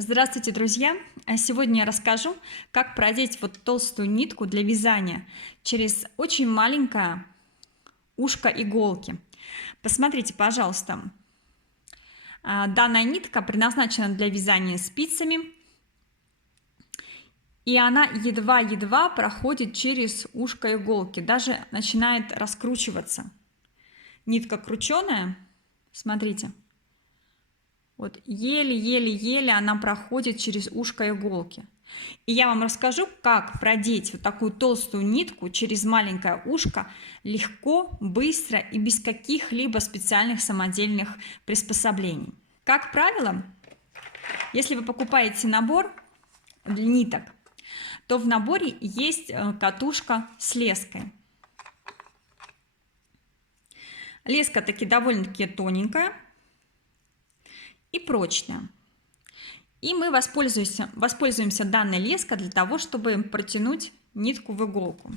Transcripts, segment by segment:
Здравствуйте, друзья! Сегодня я расскажу, как продеть вот толстую нитку для вязания через очень маленькое ушко иголки. Посмотрите, пожалуйста, данная нитка предназначена для вязания спицами, и она едва-едва проходит через ушко иголки, даже начинает раскручиваться. Нитка крученая, смотрите. Вот еле-еле-еле она проходит через ушко иголки. И я вам расскажу, как продеть вот такую толстую нитку через маленькое ушко легко, быстро и без каких-либо специальных самодельных приспособлений. Как правило, если вы покупаете набор ниток, то в наборе есть катушка с леской. Леска таки довольно-таки тоненькая и прочная. И мы воспользуемся данной леской для того, чтобы протянуть нитку в иголку.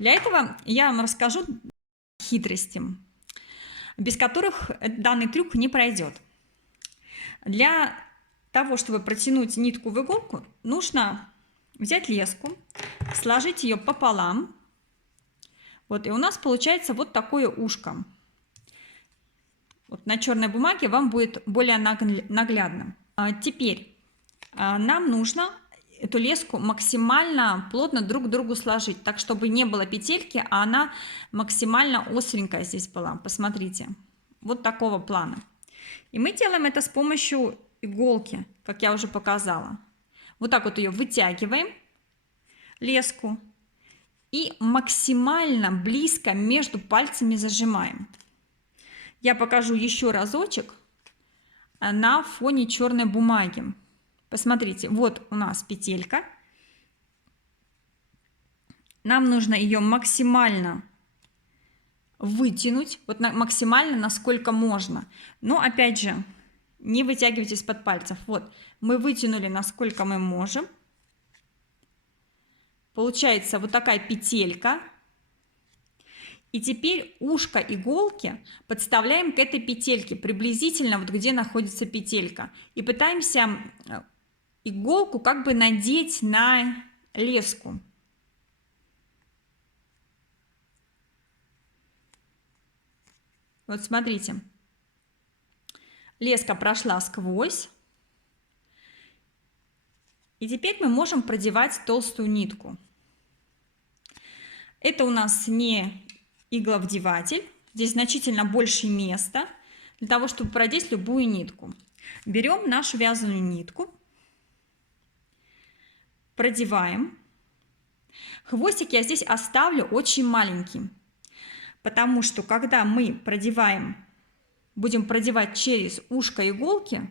Для этого я вам расскажу хитрости, без которых данный трюк не пройдет. Для того, чтобы протянуть нитку в иголку, нужно взять леску, сложить ее пополам. Вот, и у нас получается вот такое ушко. Вот на черной бумаге вам будет более наглядно. Теперь нам нужно эту леску максимально плотно друг к другу сложить, так чтобы не было петельки, а она максимально остренькая здесь была. Посмотрите, вот такого плана. И мы делаем это с помощью иголки, как я уже показала. Вот так вот ее вытягиваем, леску, и максимально близко между пальцами зажимаем. Я покажу еще разочек на фоне черной бумаги. Посмотрите, вот у нас петелька. Нам нужно ее максимально вытянуть, вот максимально, насколько можно. Но опять же, не вытягивайте из-под пальцев. Вот, мы вытянули, насколько мы можем. Получается вот такая петелька. И теперь ушко иголки подставляем к этой петельке, приблизительно вот где находится петелька. И пытаемся иголку как бы надеть на леску. Вот смотрите. Леска прошла сквозь. И теперь мы можем продевать толстую нитку. Это у нас не игловдеватель, здесь значительно больше места для того, чтобы продеть любую нитку. Берем нашу вязаную нитку, продеваем. Хвостик я здесь оставлю очень маленький, потому что когда мы будем продевать через ушко иголки,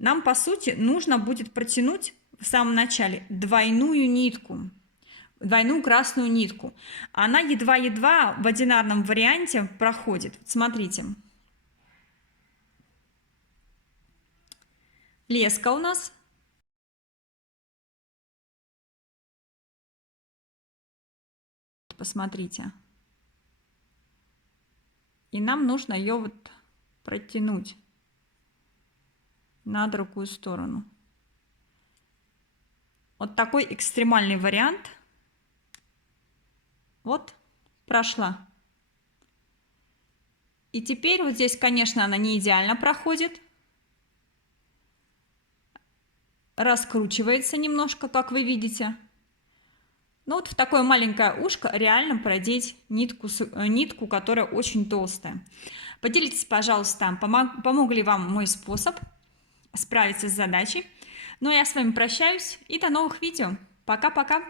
нам по сути нужно будет протянуть в самом начале двойную нитку. Двойную красную нитку. Она едва-едва в одинарном варианте проходит. Смотрите. Леска у нас. Посмотрите. И нам нужно ее вот протянуть на другую сторону. Вот такой экстремальный вариант. Вот, прошла. И теперь вот здесь, конечно, она не идеально проходит. Раскручивается немножко, как вы видите. Но вот в такое маленькое ушко реально продеть нитку, которая очень толстая. Поделитесь, пожалуйста, помог ли вам мой способ справиться с задачей. Ну, а я с вами прощаюсь и до новых видео. Пока-пока!